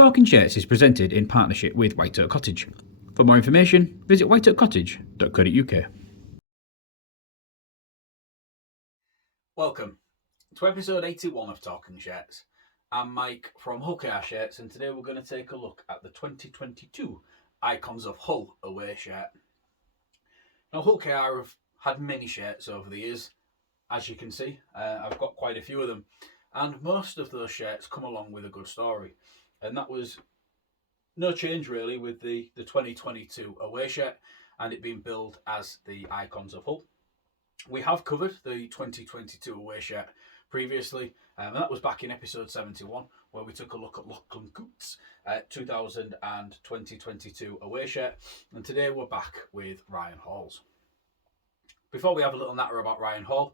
Talking Shirts is presented in partnership with White Oak Cottage. For more information, visit whiteoakcottage.co.uk. Welcome to episode 81 of Talking Shirts. I'm Mike from Hull KR Shirts, and today we're going to take a look at the 2022 Icons of Hull away shirt. Now, Hull KR have had many shirts over the years, as you can see. I've got quite a few of them, and most of those shirts come along with a good story. And that was no change really with the 2022 away shirt and it being billed as the Icons of Hull. We have covered the 2022 away shirt previously, and that was back in episode 71 where we took a look at Lachlan Coote's 2022 away shirt, and today we're back with Ryan Hall's. Before we have a little natter about Ryan Hall,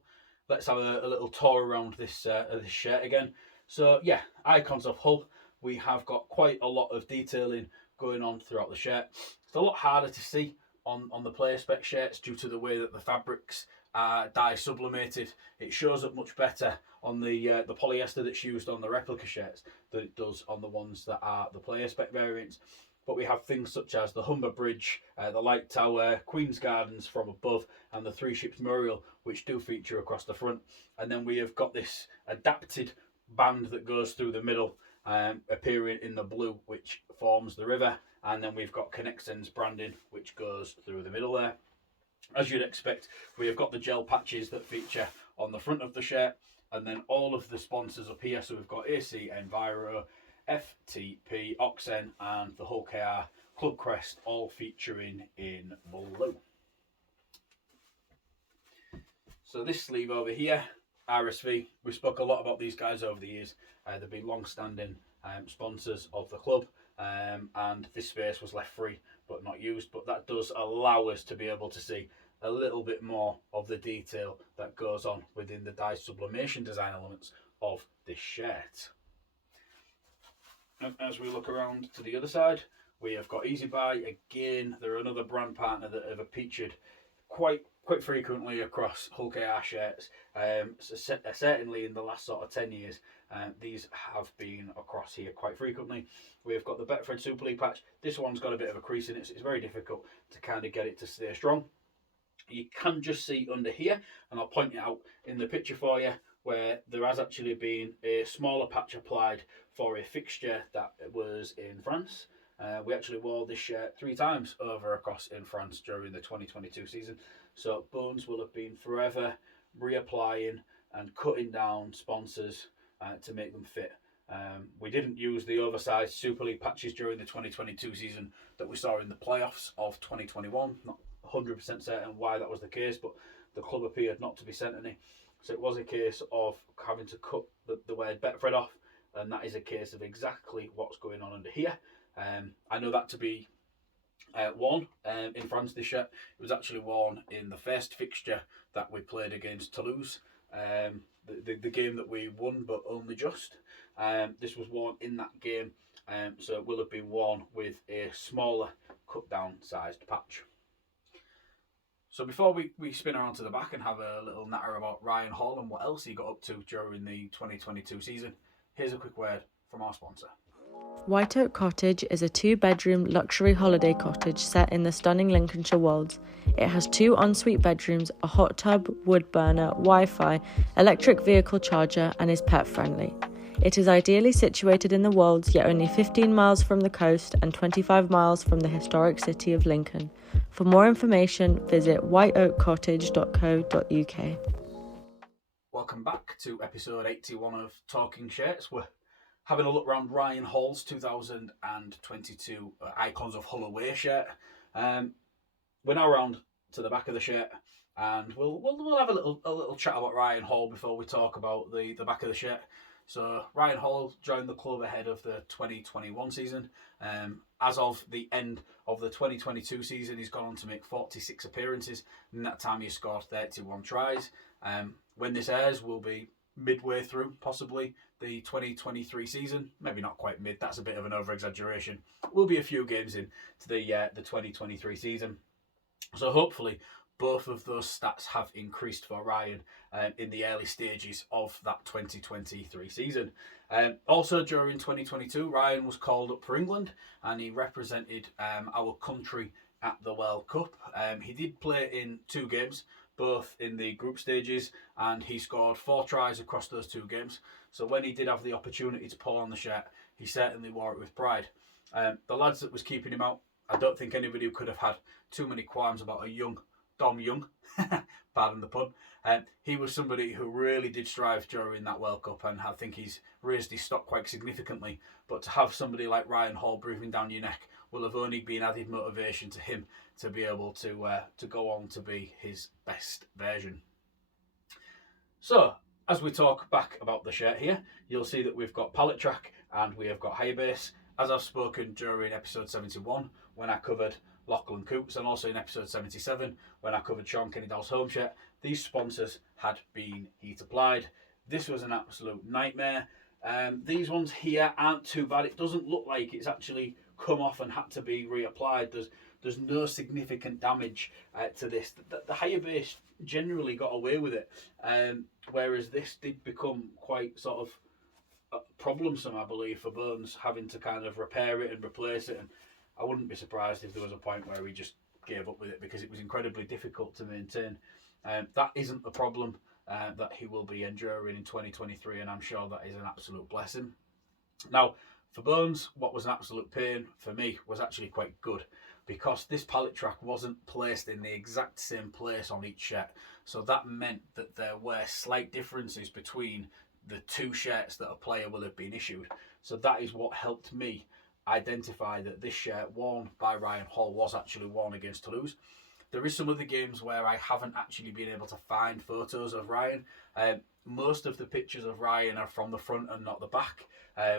let's have a little tour around this shirt again. So yeah, Icons of Hull. We have got quite a lot of detailing going on throughout the shirt. It's a lot harder to see on the player spec shirts due to the way that the fabrics are dye sublimated. It shows up much better on the polyester that's used on the replica shirts than it does on the ones that are the player spec variants. But we have things such as the Humber Bridge, the Light Tower, Queen's Gardens from above, and the Three Ships Memorial, which do feature across the front. And then we have got this adapted band that goes through the middle, appearing in the blue, which forms the river, and then we've got Kingston's branding which goes through the middle there. As you'd expect, we have got the gel patches that feature on the front of the shirt, and then all of the sponsors up here. So we've got AC, Enviro, FTP, Oxen, and the Hull KR club crest, all featuring in blue. So this sleeve over here, RSV, we spoke a lot about these guys over the years. They've been long-standing sponsors of the club, and this space was left free but not used. But that does allow us to be able to see a little bit more of the detail that goes on within the dye sublimation design elements of this shirt. And as we look around to the other side, we have got Easy Buy. Again, they're another brand partner that have featured quite frequently across Hull KR shirts. Certainly in the last sort of 10 years, these have been across here quite frequently. We've got the Betfred Super League patch. This one's got a bit of a crease in it, so it's very difficult to kind of get it to stay strong. You can just see under here, and I'll point it out in the picture for you, where there has actually been a smaller patch applied for a fixture that was in France. We actually wore this shirt 3 times over across in France during the 2022 season. So Bones will have been forever reapplying and cutting down sponsors to make them fit. We didn't use the oversized Super League patches during the 2022 season that we saw in the playoffs of 2021. Not 100% certain why that was the case, but the club appeared not to be sent any. So it was a case of having to cut the word Betfred off, and that is a case of exactly what's going on under here. I know that to be worn in France, this shirt. It was actually worn in the first fixture that we played against Toulouse, the game that we won but only just. This was worn in that game, so it will have been worn with a smaller cut down sized patch. So before we spin around to the back and have a little natter about Ryan Hall and what else he got up to during the 2022 season, here's a quick word from our sponsor. White Oak Cottage is a 2-bedroom luxury holiday cottage set in the stunning Lincolnshire Wolds. It has 2 ensuite bedrooms, a hot tub, wood burner, Wi-Fi, electric vehicle charger, and is pet friendly. It is ideally situated in the Wolds, yet only 15 miles from the coast and 25 miles from the historic city of Lincoln. For more information, visit whiteoakcottage.co.uk. Welcome back to episode 81 of Talking Shirts. We're having a look around Ryan Hall's 2022 Icons of Hull away shirt. We're now around to the back of the shirt, and we'll have a little chat about Ryan Hall before we talk about the back of the shirt. So Ryan Hall joined the club ahead of the 2021 season. As of the end of the 2022 season, he's gone on to make 46 appearances. In that time, he scored 31 tries. When this airs, we'll be midway through, possibly, the 2023 season. Maybe not quite mid, that's a bit of an over-exaggeration. We'll be a few games in to the 2023 season. So hopefully, both of those stats have increased for Ryan in the early stages of that 2023 season. Also during 2022, Ryan was called up for England and he represented our country at the World Cup. He did play in 2 games, both in the group stages, and he scored 4 tries across those 2 games. So when he did have the opportunity to pull on the shirt, he certainly wore it with pride. The lads that was keeping him out, I don't think anybody could have had too many qualms about a young Dom Young, pardon the pun. He was somebody who really did strive during that World Cup, and I think he's raised his stock quite significantly. But to have somebody like Ryan Hall breathing down your neck will have only been added motivation to him to be able to go on to be his best version. So, as we talk back about the shirt here, you'll see that we've got pallet track and we have got high base. As I've spoken during episode 71 when I covered Lachlan Coots, and also in episode 77 when I covered Sean Kennedale's home shirt, these sponsors had been heat applied. This was an absolute nightmare. These ones here aren't too bad. It doesn't look like it's actually come off and had to be reapplied. There's no significant damage to this. The higher base generally got away with it, whereas this did become quite sort of problemsome, I believe, for Burns, having to kind of repair it and replace it. And I wouldn't be surprised if there was a point where he just gave up with it because it was incredibly difficult to maintain. That isn't the problem that he will be enduring in 2023, and I'm sure that is an absolute blessing. Now, for Bones, what was an absolute pain for me was actually quite good, because this pallet track wasn't placed in the exact same place on each shirt. So that meant that there were slight differences between the 2 shirts that a player will have been issued. So that is what helped me identify that this shirt worn by Ryan Hall was actually worn against Toulouse. There is some other games where I haven't actually been able to find photos of Ryan. Most of the pictures of Ryan are from the front and not the back,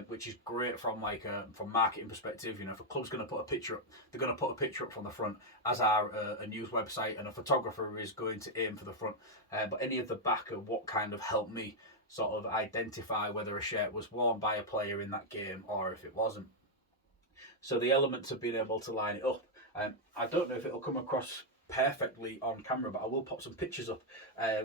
which is great from from marketing perspective. You know, if a club's going to put a picture up, they're going to put a picture up from the front, as are a news website, and a photographer is going to aim for the front. But any of the back are what kind of helped me sort of identify whether a shirt was worn by a player in that game or if it wasn't. So the elements of being able to line it up, I don't know if it'll come across perfectly on camera, but I will pop some pictures up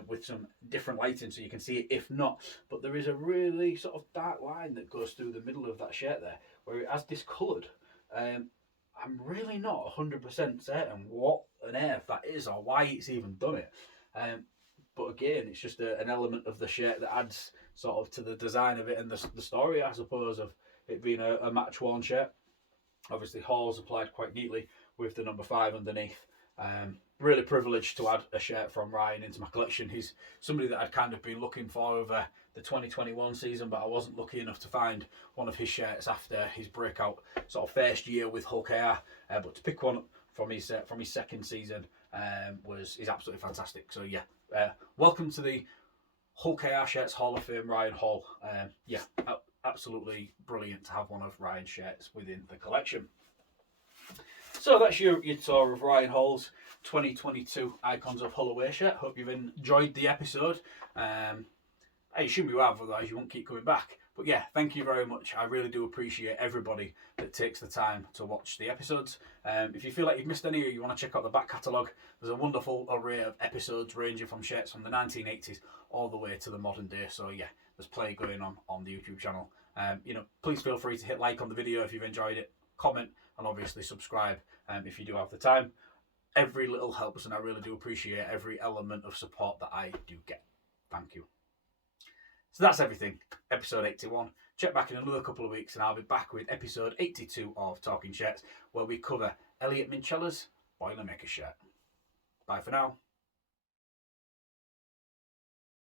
with some different lighting so you can see it if not. But there is a really sort of dark line that goes through the middle of that shirt there where it has discoloured. I'm really not 100% certain what on earth that is or why it's even done it. But again, it's just an element of the shirt that adds sort of to the design of it and the story, I suppose, of it being a match worn shirt. Obviously, Hall's applied quite neatly with the number 5 underneath. Really privileged to add a shirt from Ryan into my collection. He's somebody that I'd kind of been looking for over the 2021 season, but I wasn't lucky enough to find one of his shirts after his breakout sort of first year with Hull KR. But to pick one up from his second season is absolutely fantastic. So yeah, welcome to the Hull KR Shirts Hall of Fame, Ryan Hall. Absolutely brilliant to have one of Ryan's shirts within the collection. So that's your tour of Ryan Hall's 2022 Icons of Hull away shirt. Hope you've enjoyed the episode. I assume you have, otherwise you won't keep coming back. But yeah, thank you very much. I really do appreciate everybody that takes the time to watch the episodes. If you feel like you've missed any or you want to check out the back catalogue, there's a wonderful array of episodes ranging from shirts from the 1980s all the way to the modern day. So yeah, there's plenty going on the YouTube channel. Please feel free to hit like on the video if you've enjoyed it, comment, and obviously subscribe if you do have the time. Every little helps, and I really do appreciate every element of support that I do get. Thank you. So that's everything. Episode 81. Check back in another couple of weeks and I'll be back with episode 82 of Talking Shirts, where we cover Elliot Minchella's Boilermaker shirt. Bye for now.